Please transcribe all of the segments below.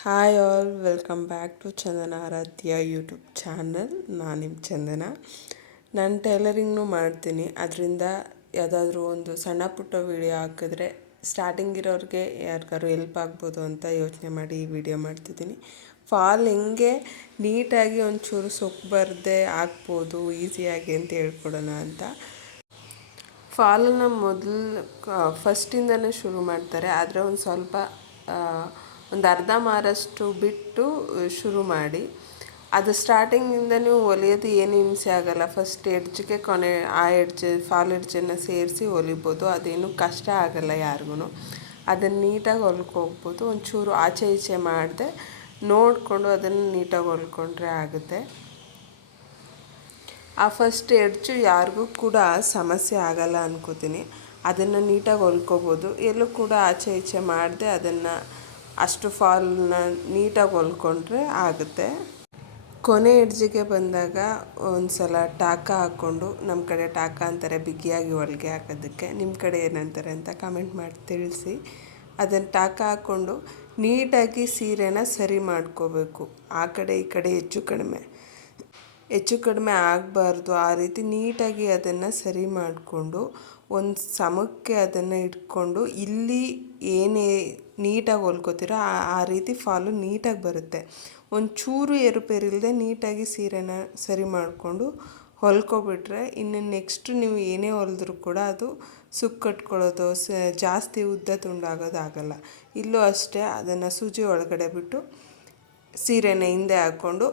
Hi all welcome back to Chandana Aradhya YouTube channel ನಾನು ನಿಮ್ಮ ಚಂದನ. ನಾನು ಟೈಲರಿಂಗ್ನು ಮಾಡ್ತೀನಿ. ಅದರಿಂದ ಯಾವುದಾದ್ರೂ ಒಂದು ಸಣ್ಣ ಪುಟ್ಟ ವಿಡಿಯೋ ಹಾಕಿದ್ರೆ ಸ್ಟಾರ್ಟಿಂಗ್ ಇರೋರಿಗೆ ಯಾರಿಗಾರು ಎಲ್ಪ್ ಆಗ್ಬೋದು ಅಂತ ಯೋಚನೆ ಮಾಡಿ ಈ ವಿಡಿಯೋ ಮಾಡ್ತಿದ್ದೀನಿ. ಫಾಲ್ ಹೆಂಗೆ? ನೀಟಾಗಿ ಒಂಚೂರು ಸೊಪ್ಪು ಬರದೆ ಆಗ್ಬೋದು ಈಸಿಯಾಗಿ ಅಂತ ಹೇಳ್ಕೊಡೋಣ ಅಂತ. ಫಾಲನ್ನು ಮೊದಲು ಫಸ್ಟಿಂದನೇ ಶುರು ಮಾಡ್ತಾರೆ. ಆದರೆ ಒಂದು ಸ್ವಲ್ಪ ಒಂದು ಅರ್ಧ ಮಾರಷ್ಟು ಬಿಟ್ಟು ಶುರು ಮಾಡಿ. ಅದು ಸ್ಟಾರ್ಟಿಂಗಿಂದ ನೀವು ಹೊಲಿಯೋದು ಏನು ಹಿಂಸೆ ಆಗಲ್ಲ. ಫಸ್ಟ್ ಎಡ್ಜ್ಗೆ, ಕೊನೆ ಆ ಎಡ್ಜ್, ಫಾಲ್ ಎಡ್ಜನ್ನು ಸೇರಿಸಿ ಹೊಲಿಬೋದು ಅದೇನು ಕಷ್ಟ ಆಗಲ್ಲ ಯಾರಿಗೂ ಅದನ್ನು ನೀಟಾಗಿ ಹೊಲ್ಕೋಗ್ಬೋದು ಒಂಚೂರು ಆಚೆ ಈಚೆ ಮಾಡಿದೆ ನೋಡಿಕೊಂಡು ಅದನ್ನು ನೀಟಾಗಿ ಹೊಲ್ಕೊಂಡ್ರೆ ಆಗುತ್ತೆ. ಆ ಫಸ್ಟ್ ಎಡ್ಜು ಯಾರಿಗೂ ಕೂಡ ಸಮಸ್ಯೆ ಆಗಲ್ಲ ಅನ್ಕೋತೀನಿ. ಅದನ್ನು ನೀಟಾಗಿ ಹೊಲ್ಕೋಬೋದು. ಎಲ್ಲೂ ಕೂಡ ಆಚೆ ಈಚೆ ಮಾಡದೆ ಅದನ್ನು ಅಷ್ಟು ಫಾಲ್ನ ನೀಟಾಗಿ ಹೊಲ್ಕೊಂಡ್ರೆ ಆಗುತ್ತೆ. ಕೊನೆ ಎಡ್ಜಿಗೆ ಬಂದಾಗ ಒಂದು ಸಲ ಟಾಕ ಹಾಕ್ಕೊಂಡು ನಮ್ಮ ಕಡೆ ಟಾಕ ಅಂತಾರೆ, ಬಿಗಿಯಾಗಿ ಹೊಲಿಗೆ ಹಾಕೋದಕ್ಕೆ. ನಿಮ್ಮ ಕಡೆ ಏನಂತಾರೆ ಅಂತ ಕಮೆಂಟ್ ಮಾಡಿ ತಿಳಿಸಿ. ಅದನ್ನು ಟಾಕ ಹಾಕ್ಕೊಂಡು ನೀಟಾಗಿ ಸೀರೆನ ಸರಿ ಮಾಡ್ಕೋಬೇಕು. ಆ ಕಡೆ, ಈ ಕಡೆ ಹೆಚ್ಚು ಕಡಿಮೆ. ಹೆಚ್ಚು ಕಡಿಮೆ ಆಗಬಾರ್ದು. ಆ ರೀತಿ ನೀಟಾಗಿ ಅದನ್ನು ಸರಿ ಮಾಡಿಕೊಂಡು ಒಂದು ಸಮಕ್ಕೆ ಅದನ್ನು ಇಟ್ಕೊಂಡು ಇಲ್ಲಿ ಏನೇ ನೀಟಾಗಿ ಹೊಲ್ಕೋತೀರೋ, ಆ ರೀತಿ ಫಾಲು ನೀಟಾಗಿ ಬರುತ್ತೆ. ಒಂಚೂರು ಏರುಪೇರಿಲ್ಲದೆ ನೀಟಾಗಿ ಸೀರೆನ ಸರಿ ಮಾಡಿಕೊಂಡು ಹೊಲ್ಕೊಬಿಟ್ರೆ, ಇನ್ನು ನೆಕ್ಸ್ಟ್ ನೀವು ಏನೇ ಹೊಲಿದ್ರೂ ಕೂಡ ಅದು ಸುಕ್ಕು ಕಟ್ಕೊಳ್ಳೋದು, ಸ, ಜಾಸ್ತಿ ಉದ್ದ ತುಂಡಾಗೋದಾಗಲ್ಲ ಇಲ್ಲೂ ಅಷ್ಟೇ ಅದನ್ನು ಸೂಜಿ ಒಳಗಡೆ ಬಿಟ್ಟು ಸೀರೆನ ಹಿಂದೆ ಹಾಕ್ಕೊಂಡು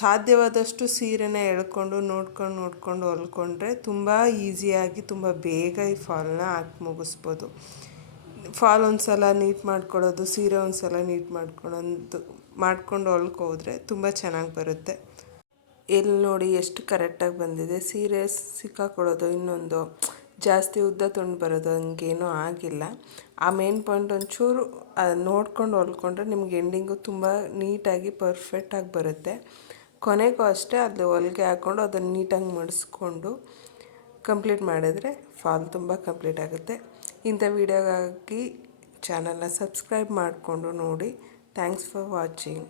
ಸಾಧ್ಯವಾದಷ್ಟು ಸೀರೆನ ಎಳ್ಕೊಂಡು ನೋಡ್ಕೊಂಡು ನೋಡ್ಕೊಂಡು ಹೊಲ್ಕೊಂಡ್ರೆ ತುಂಬ ಈಸಿಯಾಗಿ ತುಂಬ ಬೇಗ ಈ ಫಾಲ್ನ ಹಾಕಿ ಮುಗಿಸ್ಬೋದು. ಫಾಲ್ ಒಂದು ಸಲ ನೀಟ್ ಮಾಡ್ಕೊಳ್ಳೋದು ಸೀರೆ ಒಂದು ಸಲ ನೀಟ್ ಮಾಡ್ಕೊಳ್ಳೋದು ಮಾಡ್ಕೊಂಡು ಹೊಲ್ಕೋದ್ರೆ ತುಂಬ ಚೆನ್ನಾಗಿ ಬರುತ್ತೆ. ಎಲ್ಲಿ ನೋಡಿ ಎಷ್ಟು ಕರೆಕ್ಟಾಗಿ ಬಂದಿದೆ. ಸೀರೆ ಸಿಕ್ಕಾಕೊಳ್ಳೋದು ಇನ್ನೊಂದು ಜಾಸ್ತಿ ಉದ್ದ ತೊಂಡು ಬರೋದು ಹಂಗೇನೂ ಆಗಿಲ್ಲ. ಆ ಮೇನ್ ಪಾಯಿಂಟ್ ಒಂಚೂರು ನೋಡ್ಕೊಂಡು ಹೊಲ್ಕೊಂಡ್ರೆ ನಿಮ್ಗೆ ಎಂಡಿಂಗು ತುಂಬ ನೀಟಾಗಿ ಪರ್ಫೆಕ್ಟಾಗಿ ಬರುತ್ತೆ. ಕೊನೆಗೂ ಅಷ್ಟೇ ಅದು ಹೊಲಿಗೆ ಹಾಕ್ಕೊಂಡು ಅದನ್ನು ನೀಟಾಗಿ ಮಡಿಸ್ಕೊಂಡು ಕಂಪ್ಲೀಟ್ ಮಾಡಿದರೆ ಫಾಲ್ ತುಂಬ ಕಂಪ್ಲೀಟ್ ಆಗುತ್ತೆ. ಇಂಥ ವೀಡಿಯೋಗಾಗಿ ಚಾನಲ್ನ ಸಬ್ಸ್ಕ್ರೈಬ್ ಮಾಡಿಕೊಂಡು ನೋಡಿ. Thanks for watching.